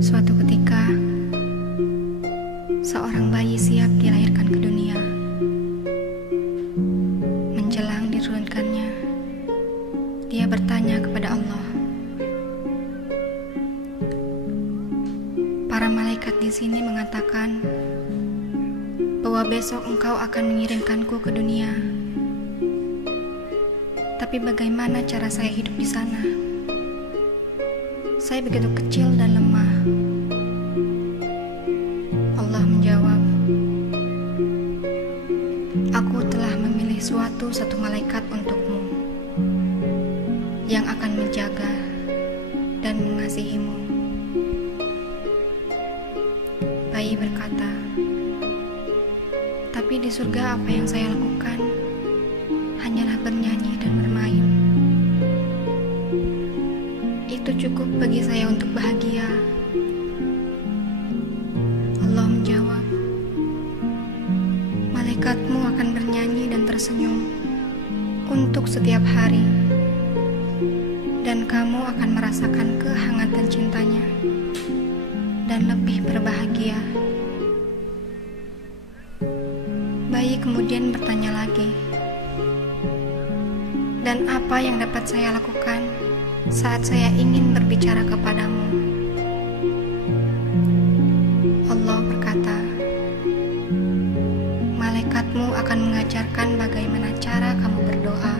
Suatu ketika, seorang bayi siap dilahirkan ke dunia. Menjelang diturunkannya, dia bertanya kepada Allah. Para malaikat di sini mengatakan bahwa besok engkau akan mengirimkanku ke dunia. Tapi bagaimana cara saya hidup di sana? Saya begitu kecil dan lemah. Allah menjawab, aku telah memilih satu malaikat untukmu yang akan menjaga dan mengasihimu. Bayi berkata, tapi di surga apa yang saya lakukan? Hanyalah bernyanyi dan bermain. Itu cukup bagi saya untuk bahagia. Allah menjawab, malaikatmu akan bernyanyi dan tersenyum untuk setiap hari, dan kamu akan merasakan kehangatan cintanya dan lebih berbahagia. Bayi kemudian bertanya lagi, dan apa yang dapat saya lakukan saat saya ingin berbicara kepadamu? Allah berkata, malaikatmu akan mengajarkan bagaimana cara kamu berdoa.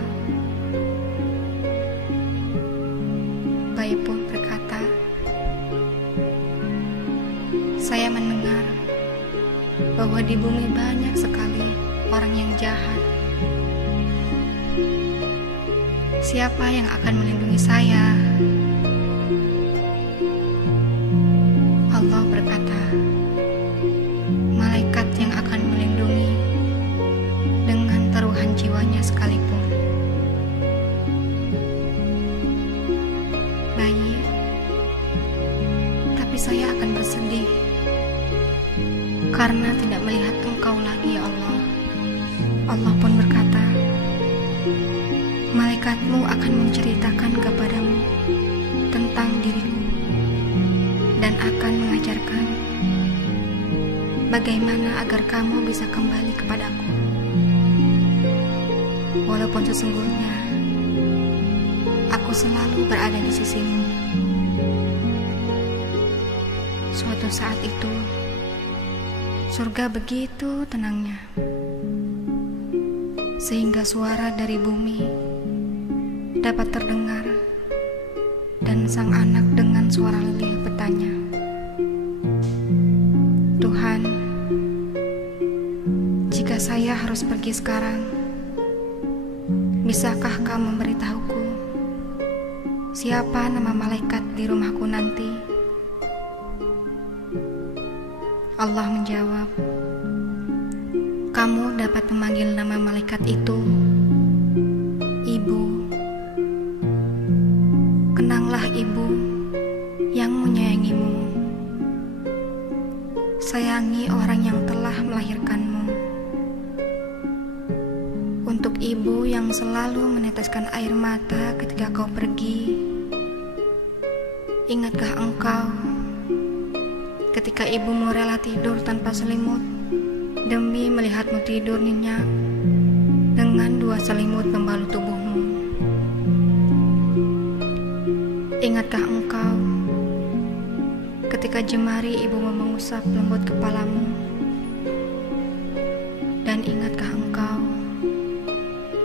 Bayi pun berkata, saya mendengar bahwa di bumi banyak sekali orang yang jahat. Siapa yang akan melindungi saya? Allah berkata, malaikat yang akan melindungi dengan taruhan jiwanya sekalipun. Bayi, tapi saya akan bersedih karena tidak melihat engkau lagi, ya Allah. Allah pun berkata, malaikatmu akan menceritakan kepadamu tentang diriku dan akan mengajarkan bagaimana agar kamu bisa kembali kepadaku. Walaupun sesungguhnya aku selalu berada di sisimu. Suatu saat itu, surga begitu tenangnya, sehingga suara dari bumi dapat terdengar, dan sang anak dengan suara lirih bertanya, Tuhan, jika saya harus pergi sekarang, bisakah Kau memberitahuku siapa nama malaikat di rumahku nanti? Allah menjawab, kamu dapat memanggil nama malaikat itu Ibu. Kenanglah Ibu yang menyayangimu. Sayangi orang yang telah melahirkanmu. Untuk Ibu yang selalu meneteskan air mata ketika kau pergi, ingatkah engkau ketika ibumu rela tidur tanpa selimut demi melihatmu tidur nyenyak dengan 2 selimut membalut tubuhmu? Ingatkah engkau ketika jemari ibumu mengusap lembut kepalamu? Dan ingatkah engkau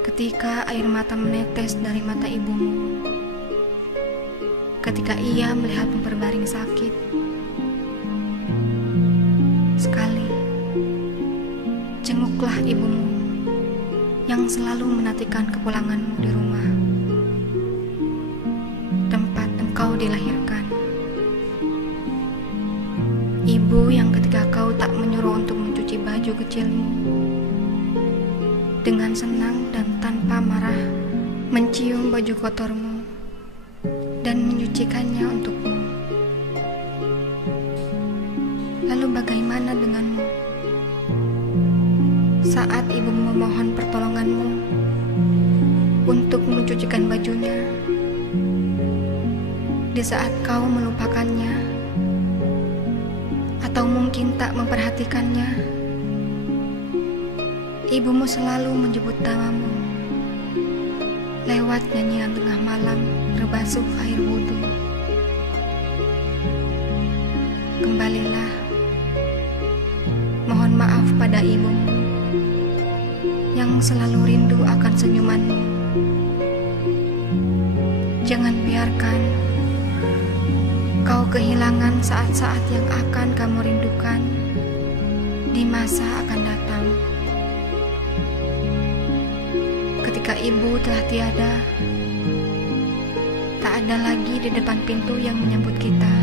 ketika air mata menetes dari mata ibumu ketika ia melihatmu berbaring sakit? Sekali, jenguklah ibumu yang selalu menantikan kepulanganmu di rumah tempat engkau dilahirkan. Ibu yang ketika kau tak menyuruh untuk mencuci baju kecilmu, dengan senang dan tanpa marah mencium baju kotormu dan menyucikannya untukmu. Lalu bagaimana denganmu saat ibumu memohon pertolonganmu untuk mencucikan bajunya? Di saat kau melupakannya atau mungkin tak memperhatikannya. Ibumu selalu menyebut namamu lewat nyanyian tengah malam berbasuh air wudhu. Kembalilah, mohon maaf pada ibumu yang selalu rindu akan senyumanmu. Jangan biarkan kau kehilangan saat-saat yang akan kamu rindukan di masa akan datang. Ketika ibu telah tiada, tak ada lagi di depan pintu yang menyambut kita.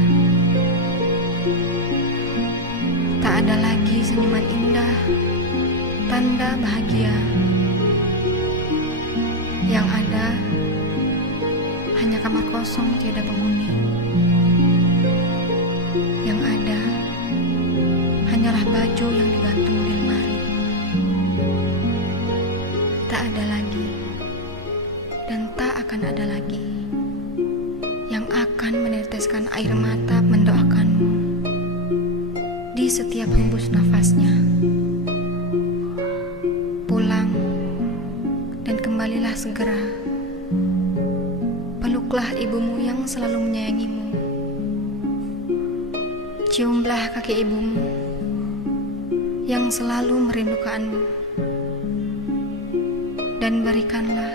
Tak ada lagi senyuman indah, tanda bahagia. Yang ada hanya kamar kosong tiada penghuni. Yang ada hanyalah baju yang digantung di lemari. Tak ada lagi dan tak akan ada lagi yang akan meneteskan air mata mendoakanmu di setiap hembus nafasnya. Pulang dan kembalilah segera. Peluklah ibumu yang selalu menyayangimu. Ciumlah kaki ibumu yang selalu merindukanmu. Dan berikanlah